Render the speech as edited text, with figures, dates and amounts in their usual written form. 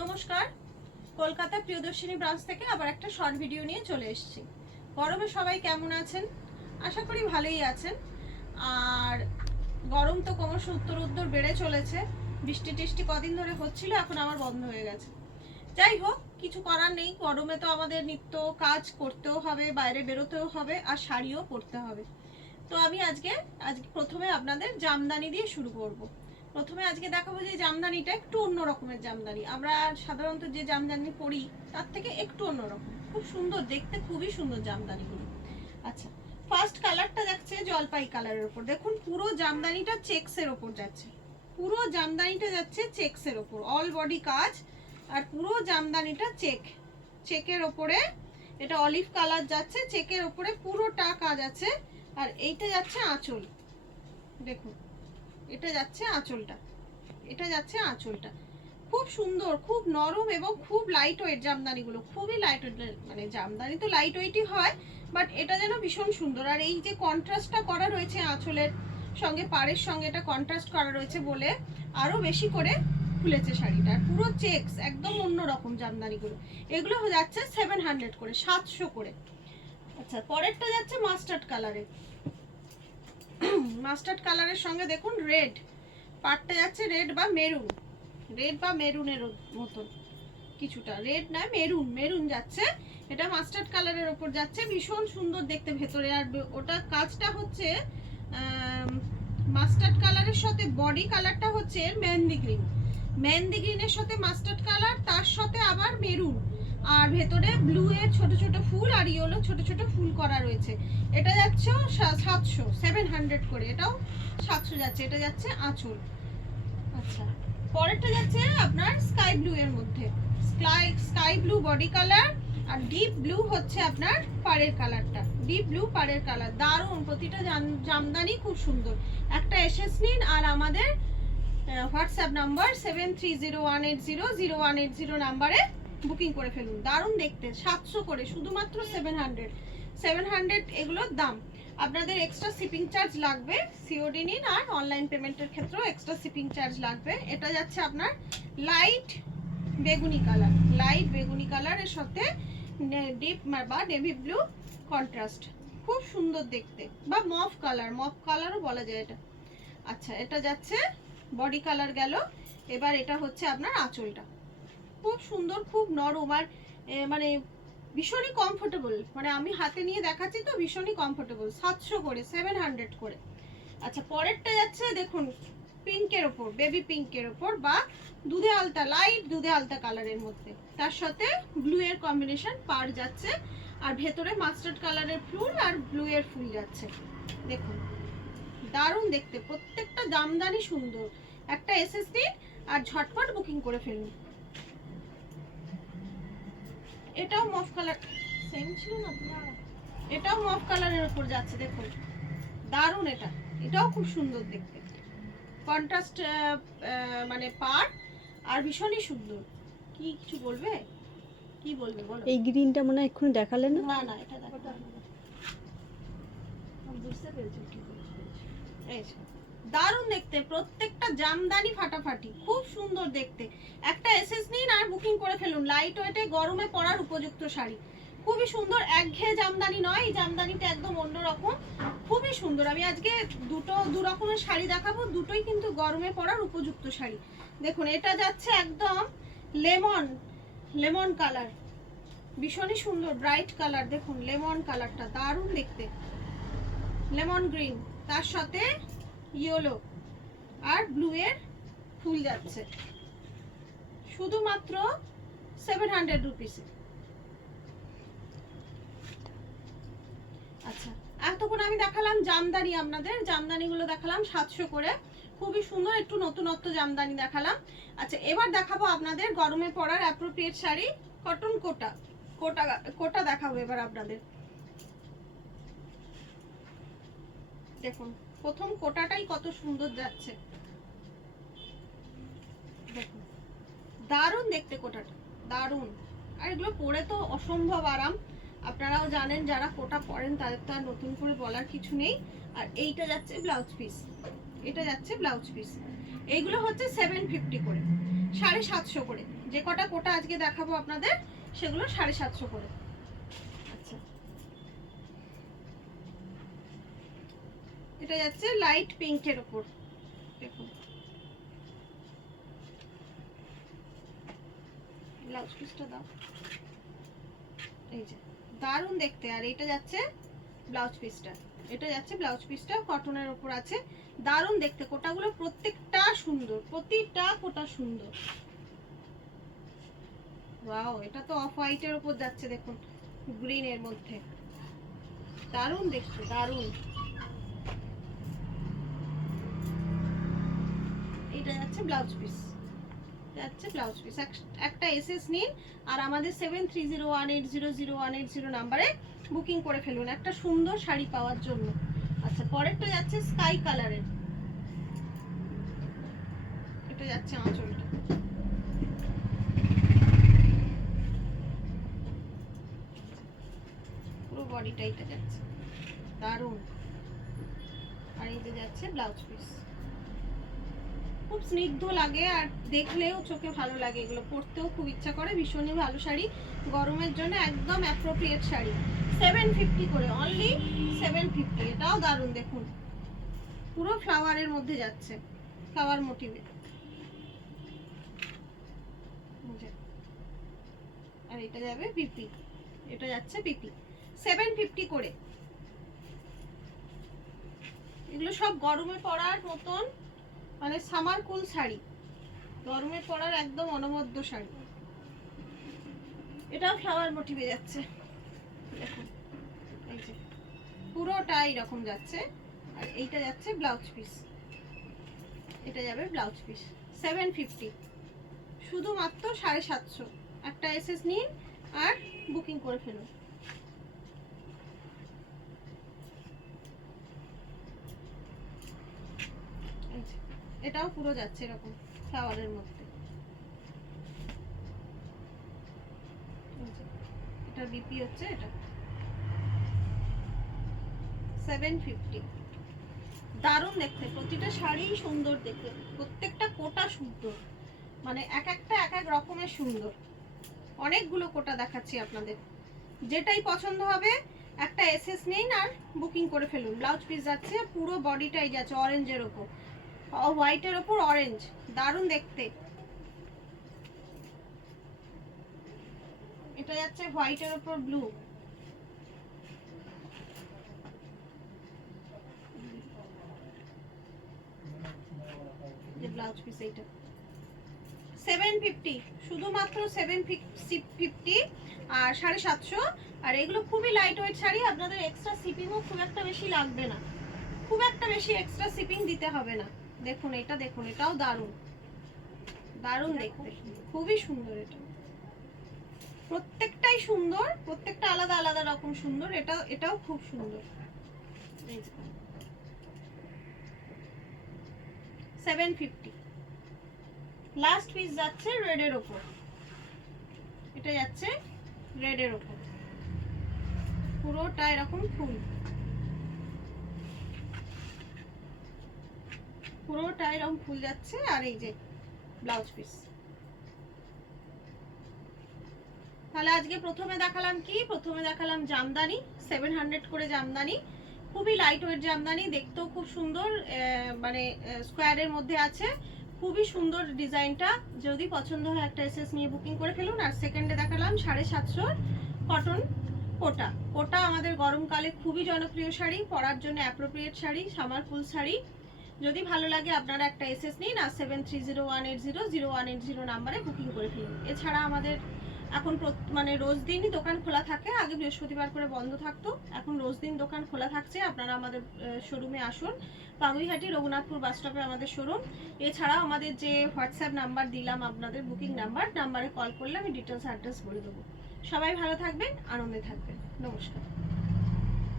নমস্কার, কলকাতা প্রিয়দর্শিনী ব্রাঞ্চ থেকে আবার একটা শর্ট ভিডিও নিয়ে চলে এসেছি। গরমে সবাই কেমন আছেন? আশা করি ভালোই আছেন। আর গরম তো ক্রমশ উত্তর বেড়ে চলেছে। বৃষ্টি টিষ্টি কদিন ধরে হচ্ছিল, এখন আবার বন্ধ হয়ে গেছে। যাই হোক, কিছু করার নেই। গরমে তো আমাদের নিত্য কাজ করতেও হবে, বাইরে বেরোতেও হবে, আর শাড়িও পরতে হবে। তো আমি আজকে প্রথমে আপনাদের জামদানি দিয়ে শুরু করব। প্রথমে আজকে দেখাবো যে জামদানিটা একটু অন্য রকমের জামদানি। আমরা সাধারণত যে জামদানি পরি তার থেকে একটু অন্যরকম, খুব সুন্দর দেখতে, খুবই সুন্দর জামদানিগুলো। আচ্ছা, ফার্স্ট কালারটা যাচ্ছে জলপাই কালারের উপর। দেখুন, পুরো জামদানিটা চেক্সের ওপর যাচ্ছে। পুরো জামদানিটা যাচ্ছে চেক্সের ওপর, অল বডি কাজ। আর পুরো জামদানিটা চেকের ওপরে, এটা অলিভ কালার যাচ্ছে, চেকের ওপরে পুরোটা কাজ আছে। আর এইটা যাচ্ছে আঁচল। দেখুন, এটা যাচ্ছে আঁচলটা, খুব সুন্দর, খুব নরম এবং খুব লাইট ওয়েট জামদানিগুলো, খুবই লাইট ওয়েট। মানে জামদানি তো লাইট ওয়েটই হয়, বাট এটা যেন ভীষণ সুন্দর। আর এই যে কন্ট্রাস্টটা করা রয়েছে আঁচলের সঙ্গে, পাড়ের সঙ্গে এটা কন্ট্রাস্ট করা রয়েছে বলে আরো বেশি করে খুলেছে শাড়িটা। পুরো চেকস, একদম অন্য রকম জামদানিগুলো। এগুলো যাচ্ছে 700 করে, 700 করে। আচ্ছা, পরেরটা যাচ্ছে মাস্টার্ড কালারে। মাস্টার্ড কালারের সঙ্গে দেখুন রেড, পাটটা যাচ্ছে রেড বা মেরুনের মতন, কিছুটা রেড না, মেরুন যাচ্ছে। এটা মাস্টার্ড কালারের ওপর যাচ্ছে, ভীষণ সুন্দর দেখতে ভেতরে। আর ওটা কাজটা হচ্ছে মাস্টার্ড কালারের সাথে বডি কালারটা হচ্ছে মেহেন্দি গ্রিনের সাথে মাস্টার্ড কালার, তার সাথে আবার মেরুন, আর ভেতরে ব্লু এর ছোট ছোট ফুল আর ইয়েলো ছোট ছোট ফুল করা রয়েছে। এটা যাচ্ছে 700 করে, এটাও 700 যাচ্ছে। এটা যাচ্ছে আঁচল। আচ্ছা, পরেরটা যাচ্ছে আপনার স্কাই ব্লু এর মধ্যে, স্কাই ব্লু বডি কালার, আর ডিপ ব্লু হচ্ছে আপনার পাড়ের কালারটা, ডিপ ব্লু পাড়ের কালার। দারুণ, প্রতিটা জামদানি খুব সুন্দর। একটা এসএস নিন আর আমাদের হোয়াটসঅ্যাপ নাম্বার 7301800180 নাম্বারে বুকিং করে ফেলুন। দারুণ দেখতে, 700 করে, শুধুমাত্র 700 এগুলোর দাম। আপনাদের এক্সট্রা শিপিং চার্জ লাগবে, সিওডি নিন আর অনলাইন পেমেন্টের ক্ষেত্রেও এক্সট্রা শিপিং চার্জ লাগবে। এটা যাচ্ছে আপনার লাইট বেগুনি কালারের সাথে ডিপ বা নেভি ব্লু কন্ট্রাস্ট, খুব সুন্দর দেখতে, বা মফ কালারও বলা যায় এটা। আচ্ছা, এটা যাচ্ছে বডি কালার গেল। এবার এটা হচ্ছে আপনার আঁচলটা, খুব সুন্দর, খুব নরম, আর মানে ভীষণই কমফোর্টেবল। মানে আমি হাতে নিয়ে দেখাচ্ছি তো, ভীষণই কমফোর্টেবল। 700 করে, 700 করে। আচ্ছা, পরেরটা যাচ্ছে দেখুন পিঙ্কের ওপর, বেবি পিঙ্কের ওপর, বা লাইট দুধে আলতা কালারের মধ্যে, তার সাথে ব্লু এর কম্বিনেশন পার যাচ্ছে। আর ভেতরে মাস্টার্ড কালারের ফুল আর ব্লু এর ফুল যাচ্ছে। দেখুন, দারুণ দেখতে, প্রত্যেকটা জামদানি সুন্দর। একটা এসএস দিন আর ঝটপট বুকিং করে ফেলুন। এটাও মফ কালার, সেম ছিল না, এটাও মফ কালারের উপর যাচ্ছে। দেখুন, দারুণ, এটাও খুব সুন্দর দেখতে, কন্ট্রাস্ট মানে পার, আর ভীষণই সুন্দর। কিছু বলবে? কি বলবে বলো? এই গ্রিনটা মনে হয় এক্ষুনি দেখালে না? না, এটা দেখো, বুঝতে পেরেছি কি বলছি। দারুণ দেখতে, প্রত্যেকটা জামদানি ফাটাফাটি, খুব সুন্দর দেখতে। একটা এসএস নিন আর বুকিং করে ফেলুন। লাইট ওয়েটে গরমে পরার উপযুক্ত শাড়ি, খুবই সুন্দর। একঘেয়ে জামদানি নয়, এই জামদানিটা একদম অন্যরকম, খুবই সুন্দর। আমি আজকে দু রকমের শাড়ি দেখাবো, দুটোই কিন্তু গরমে পরার উপযুক্ত শাড়ি। দেখুন, এটা যাচ্ছে একদম লেমন কালার, ভীষণই সুন্দর ব্রাইট কালার। দেখুন লেমন কালারটা দারুণ দেখতে, লেমন গ্রিন, তার সাথে ইয়েলো আর ব্লু এর ফুল যাচ্ছে, শুধুমাত্র 700 রুপিসে। আচ্ছা, এতক্ষণ আমি দেখালাম জামদানি, আপনাদের জামদানিগুলো দেখালাম 700 করে, খুবই সুন্দর, একটু নতুনত্ব জামদানি দেখালাম। আচ্ছা, এবার দেখাবো আপনাদের গরমে পরার অ্যাপ্রোপ্রিয়েট শাড়ি, কটন কোটা দেখাবো এবার আপনাদের। দেখুন, প্রথম কোটাটাই কত সুন্দর যাচ্ছে, দেখুন, দারুণ দেখতে কোটাটা, দারুণ। আর এগুলো পরে তো অসম্ভব আরাম, আপনারাও জানেন, যারা কোটা পরেন তাদের তো আর নতুন করে বলার কিছু নেই। আর এইটা যাচ্ছে ব্লাউজ পিস, এইগুলো হচ্ছে 750 করে। 750 করে। যে কটা কোটা আজকে দেখাবো আপনাদের সেগুলো 750 করে। আচ্ছা, এটা যাচ্ছে লাইট পিঙ্কের উপর, দেখুন ব্লাউজ পিসটা দাও, এই যে দারুণ দেখতে। আর এটা যাচ্ছে ব্লাউজ পিসটা, এটা যাচ্ছে ব্লাউজ পিসটা কটনের উপর আছে, দারুণ দেখতে। কোটাগুলো প্রত্যেকটা সুন্দর, প্রতিটা কোটা সুন্দর। ওয়াও, এটা তো অফ হোয়াইটের উপর যাচ্ছে, দেখুন গ্রিন এর মধ্যে, দারুণ দেখতে, দারুণ। এটা যাচ্ছে ব্লাউজ পিস, যাচ্ছে ব্লাউজ পিস। একটা এসএস নিন আর আমাদের 7301800180 নাম্বারে বুকিং করে ফেলুন একটা সুন্দর শাড়ি পাওয়ার জন্য। আচ্ছা, পরেরটা যাচ্ছে স্কাই কালারের, এটা যাচ্ছে আঁচলটা, পুরো বডিটা এটা যাচ্ছে, দারুণ। আর এই যে যাচ্ছে ব্লাউজ পিস, খুব স্নিগ্ধ লাগে আর দেখলেও চোখে ভালো লাগে, এগুলো পরতেও খুব ইচ্ছা করে, ভীষণই ভালো শাড়ি, গরমের জন্য একদম অ্যাপ্রোপ্রিয়েট শাড়ি। 750 করে, অনলি 750। এটাও দারুণ, দেখুন পুরো ফ্লাওয়ারের মধ্যে যাচ্ছে, ফ্লাওয়ার মোটিভে। আর এটা যাবে বিপি, এটা যাচ্ছে বিপি, 750 করে। এগুলো সব গরমে পরার মতন, মানে সামার কুল শাড়ি, গরমে পরার একদম অনবদ্য শাড়ি। এটাও ফ্লাওয়ার মোটিভে যাচ্ছে, দেখুন এই যে পুরোটা এরকম যাচ্ছে। আর এইটা যাচ্ছে ব্লাউজ পিস, এটা যাবে ব্লাউজ পিস, 750, শুধুমাত্র 750। একটা এসএস নিন আর বুকিং করে ফেলুন। এটাও পুরো যাচ্ছে এরকম ফ্লাওয়ারের মধ্যে, এটা বিপি হচ্ছে, এটা 750। দারুণ দেখতে, প্রতিটা শাড়ি সুন্দর দেখতে, প্রত্যেকটা কোটা সুন্দর, মানে এক একটা এক এক রকমের সুন্দর। অনেকগুলো কোটা দেখাচ্ছি আপনাদের, যেটাই পছন্দ হবে একটা এসএস নিন আর বুকিং করে ফেলুন। ব্লাউজ পিস যাচ্ছে, পুরো বডিটাই যাচ্ছে অরেঞ্জের ওপর, হোয়াইটের ওপর অরেঞ্জ, দারুণ দেখতে। এটা যাচ্ছে হোয়াইটের ওপর ব্লু, ব্লাউজ পিস এইটা 750, শুধুমাত্র 750 আর 750। আর এগুলো খুবই লাইট ওয়েট শাড়ি, আপনাদের এক্সট্রা শিপিংও খুব একটা বেশি লাগবে না, খুব একটা বেশি এক্সট্রা শিপিং দিতে হবে না। দেখুন এটা, দেখুন এটাও দারুণ, দারুণ দেখতে, খুবই সুন্দর। এটা প্রত্যেকটাই সুন্দর, প্রত্যেকটা আলাদা আলাদা রকম সুন্দর। এটাও খুব সুন্দর। 750। লাস্ট পিস যাচ্ছে রেডের ওপর, এটা যাচ্ছে রেডের ওপর, পুরোটা এরকম ফুল, পুরোটা এরকম ফুল যাচ্ছে। আর এই যে ব্লাউজ পিস। তাহলে আজকে প্রথমে দেখালাম কি, প্রথমে দেখালাম জামদানি, 700 করে জামদানি, খুবই লাইট ওয়েট জামদানি, দেখতেও খুব সুন্দর, মানে স্কোয়ারের মধ্যে আছে, খুবই সুন্দর ডিজাইনটা। যদি পছন্দ হয় একটা এসএস নিয়ে বুকিং করে ফেলুন। আর সেকেন্ডে দেখালাম 750 কটন কোটা। কোটা আমাদের গরমকালে খুবই জনপ্রিয় শাড়ি, পরার জন্য অ্যাপ্রোপ্রিয়েট শাড়ি, সামার ফুল শাড়ি। যদি ভালো লাগে আপনারা একটা এসএস নিন আর 7301800180 নাম্বারে বুকিং করে ফেলুন। এছাড়া আমাদের এখন মানে রোজ দিনই দোকান খোলা থাকে, আগে বৃহস্পতিবার করে বন্ধ থাকতো, এখন রোজ দিন দোকান খোলা থাকছে। আপনারা আমাদের শোরুমে আসুন, পাগুইহাটি রঘুনাথপুর বাস স্টপে আমাদের শোরুম। এছাড়াও আমাদের যে হোয়াটসঅ্যাপ নাম্বার দিলাম আপনাদের, বুকিং নাম্বারে কল করলে আমি ডিটেলস অ্যাড্রেস বলে দেবো। সবাই ভালো থাকবেন, আনন্দে থাকবেন, নমস্কার।